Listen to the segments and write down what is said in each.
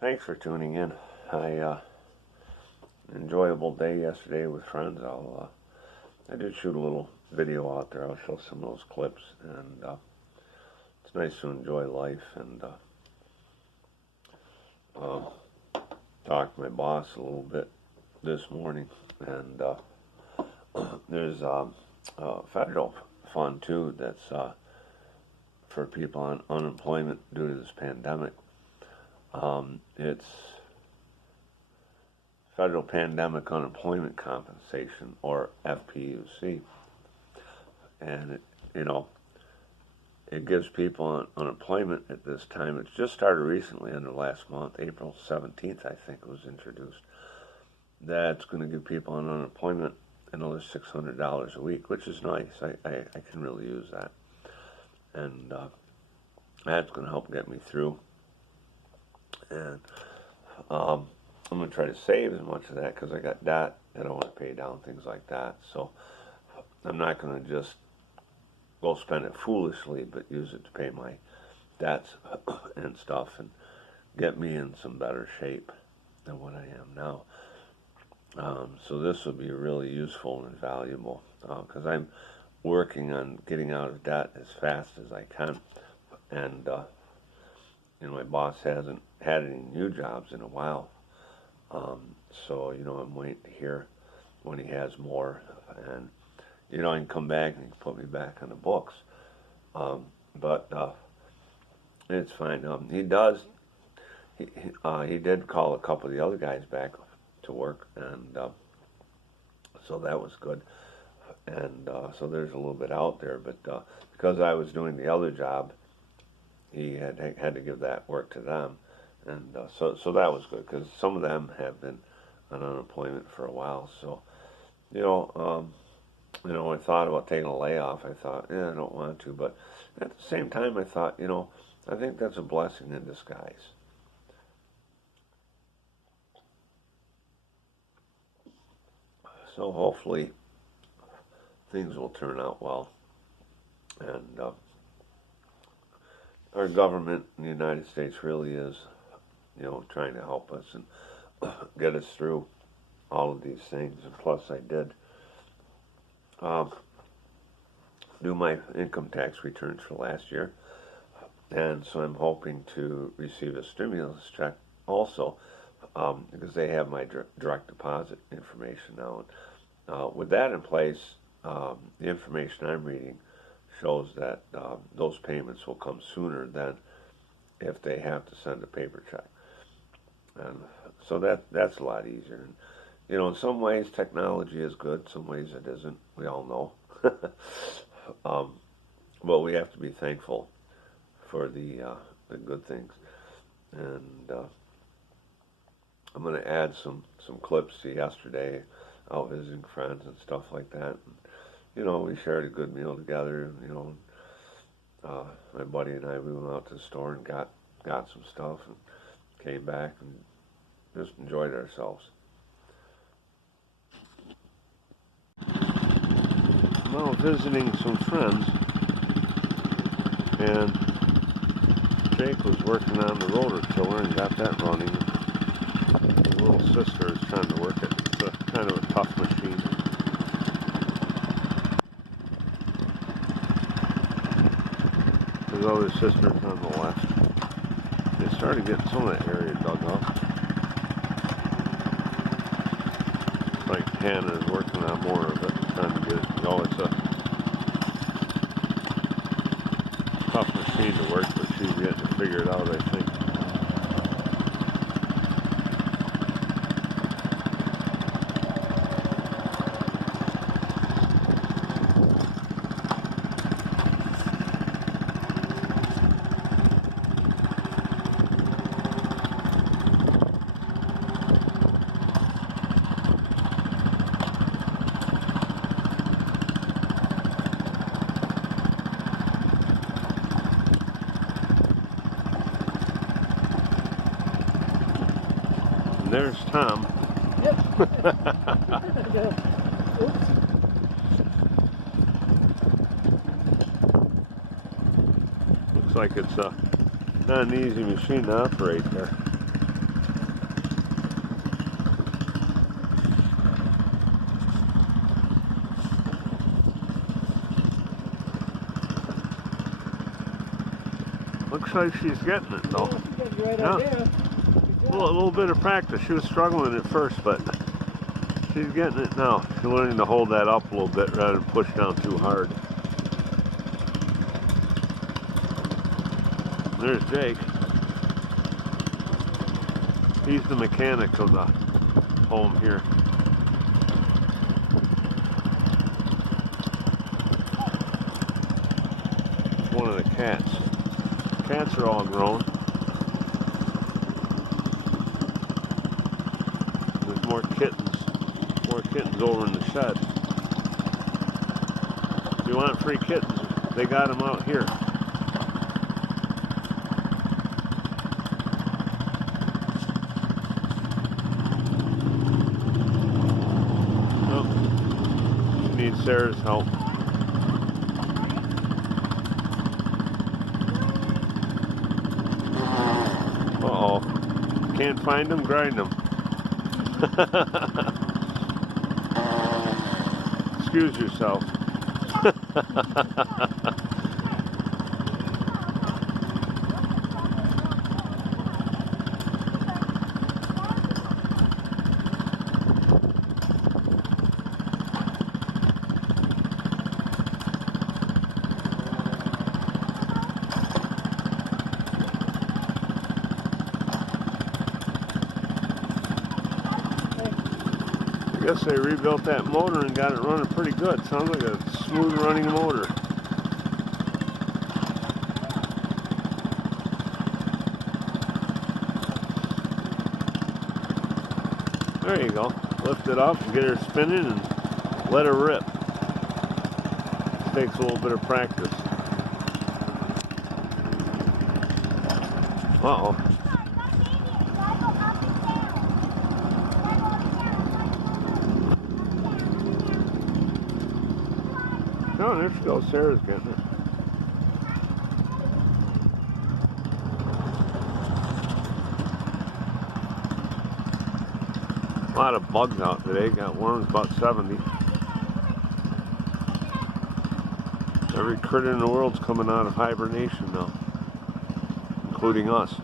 Thanks for tuning in. I enjoyable day yesterday with friends. I did shoot a little video out there. I'll show some of those clips, and it's nice to enjoy life and uh, talk to my boss a little bit this morning. And there's a federal fund too that's for people on unemployment due to this pandemic. It's Federal Pandemic Unemployment Compensation, or FPUC, and it gives people unemployment at this time. It's just started recently, in the last month, April 17th, I think, it was introduced. That's going to give people on unemployment another $600 a week, which is nice. I can really use that, and that's going to help get me through. And I'm going to try to save as much of that because I got debt that I want to pay down, things like that. So I'm not going to just go spend it foolishly, but use it to pay my debts and stuff and get me in some better shape than what I am now. So this will be really useful and valuable because I'm working on getting out of debt as fast as I can. And my boss hasn't had any new jobs in a while. So I'm waiting to hear when he has more, and I can come back and he can put me back on the books. But it's fine. He did call a couple of the other guys back to work, and so that was good. And so there's a little bit out there, but because I was doing the other job, he had to give that work to them, and so that was good because some of them have been on unemployment for a while. So I thought about taking a layoff. I thought, I don't want to, but at the same time, I thought, I think that's a blessing in disguise. So hopefully things will turn out well, and our government in the United States really is, trying to help us and get us through all of these things. And plus, I did do my income tax returns for last year, and so I'm hoping to receive a stimulus check also, because they have my direct deposit information now. With that in place, the information I'm reading shows that those payments will come sooner than if they have to send a paper check. And so that's a lot easier. And, in some ways technology is good, some ways it isn't. We all know. But we have to be thankful for the good things. And I'm going to add some clips to yesterday, out visiting friends and stuff like that. And, we shared a good meal together. My buddy and I, we went out to the store and got some stuff and came back and just enjoyed ourselves. Well, visiting some friends, and Jake was working on the rotor tiller and got that running. His little sister is trying to work it. It's a kind of a tough machine. His other sister's on the left. They started getting some of that area dug up. It's like Hannah is working on more of it, trying to get it to go. It's a tough machine to work, but she's getting to figure it out, I think. There's Tom. Yep. Oops. Looks like it's not an easy machine to operate there. looks like she's getting it though. Yeah. A little bit of practice. She was struggling at first, but she's getting it now. She's learning to hold that up a little bit rather than push down too hard. There's Jake. He's the mechanic of the home here. One of the cats. Cats are all grown. There's more kittens over in the shed. If you want free kittens, they got them out here. Oh, she needs Sarah's help. Uh-oh. Can't find them, grind them. Excuse yourself. I guess they rebuilt that motor and got it running pretty good. Sounds like a smooth running motor. There you go. Lift it up and get her spinning and let her rip. Takes a little bit of practice. Uh-oh. Oh, there she goes. Sarah's getting it. A lot of bugs out today. Got worms about 70. Every critter in the world's coming out of hibernation now, including us.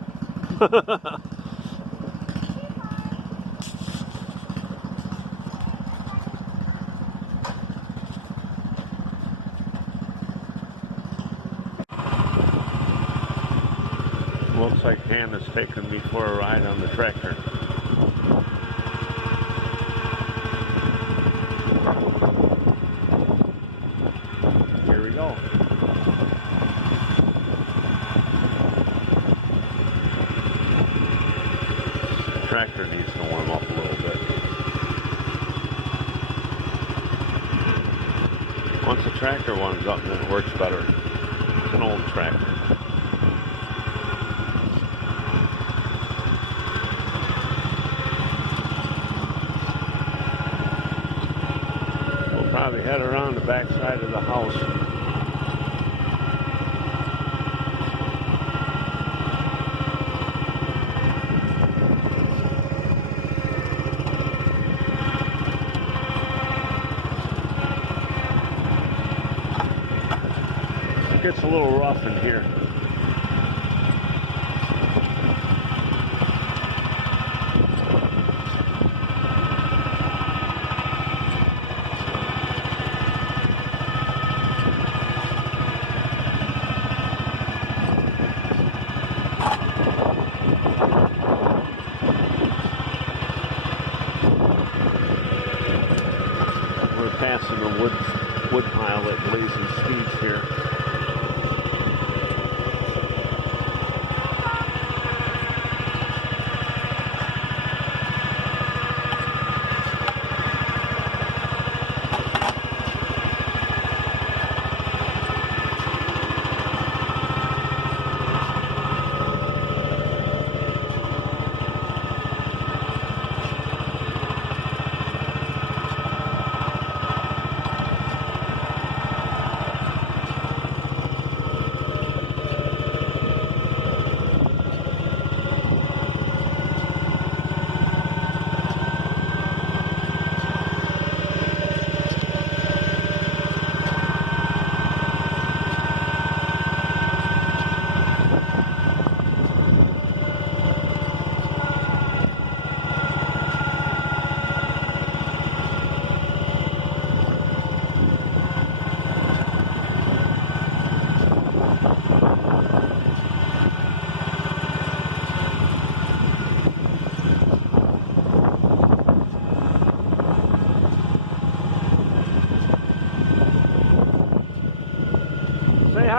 Looks like Hannah's taking me for a ride on the tractor. Here we go. The tractor needs to warm up a little bit. Once the tractor warms up, then it works better. It's an old tractor. Probably head around the back side of the house. It gets a little rough in here. Passing a wood pile at blazing speeds here.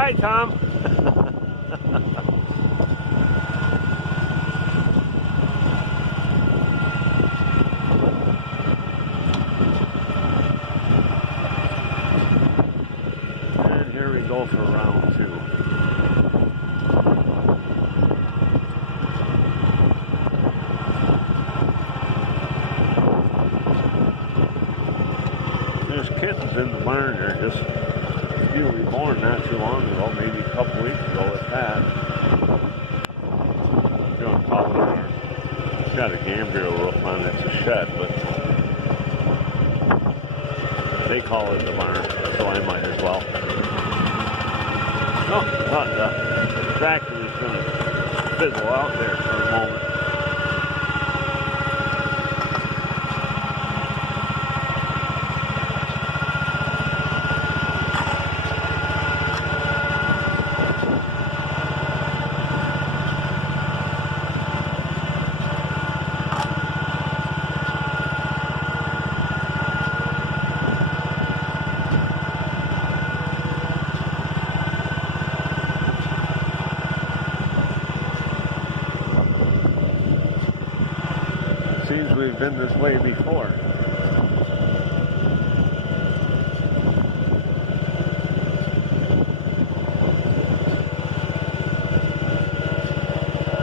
Hi, Tom. And here we go for round 2. There's kittens in the barn. They're just newly born not too long ago, maybe a couple weeks ago at that. You don't call it a barn. It's got a gambrel roof on it. It's a shed, but they call it the barn, so I might as well. Oh, thought the tractor was going to fizzle out there for a moment. Seems we've been this way before.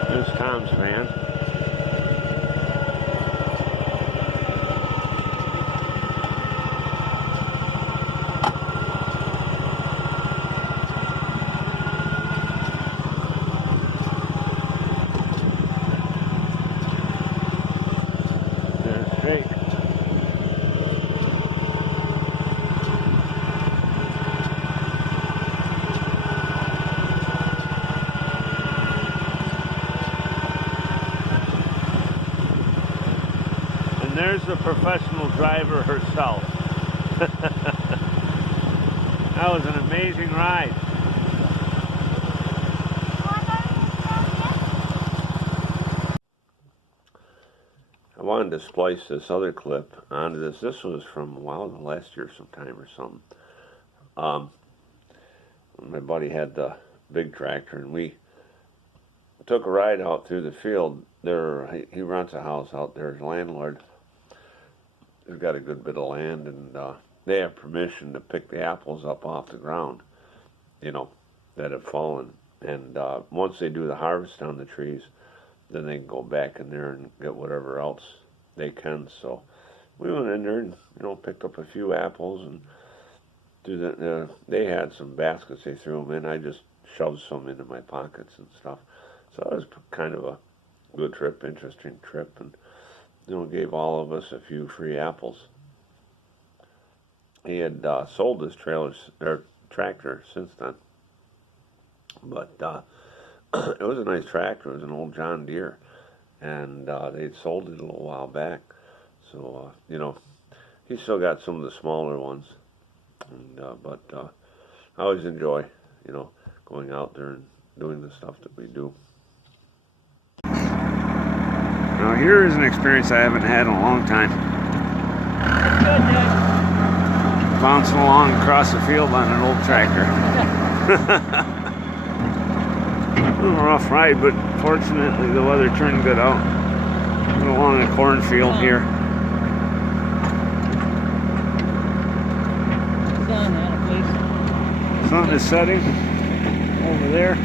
There's Tom's van. Jake. And there's the professional driver herself. That was an amazing ride. I wanted to splice this other clip onto this. This was from, well, last year sometime or something. My buddy had the big tractor, and we took a ride out through the field. He rents a house out there. His landlord has got a good bit of land, and they have permission to pick the apples up off the ground, you know, that have fallen. And once they do the harvest on the trees, then they can go back in there and get whatever else they can. So we went in there and, you know, picked up a few apples, and they had some baskets they threw them in. I just shoved some into my pockets and stuff. So it was kind of a good trip, interesting trip, and, you know, gave all of us a few free apples. He had sold his tractor since then, but it was a nice tractor. It was an old John Deere, and they'd sold it a little while back. So, you know, he's still got some of the smaller ones, and, but I always enjoy, you know, going out there and doing the stuff that we do. Now here is an experience I haven't had in a long time. Bouncing along across the field on an old tractor. A little rough ride, but fortunately the weather turned good out. Went along a cornfield here. Sun is setting over there.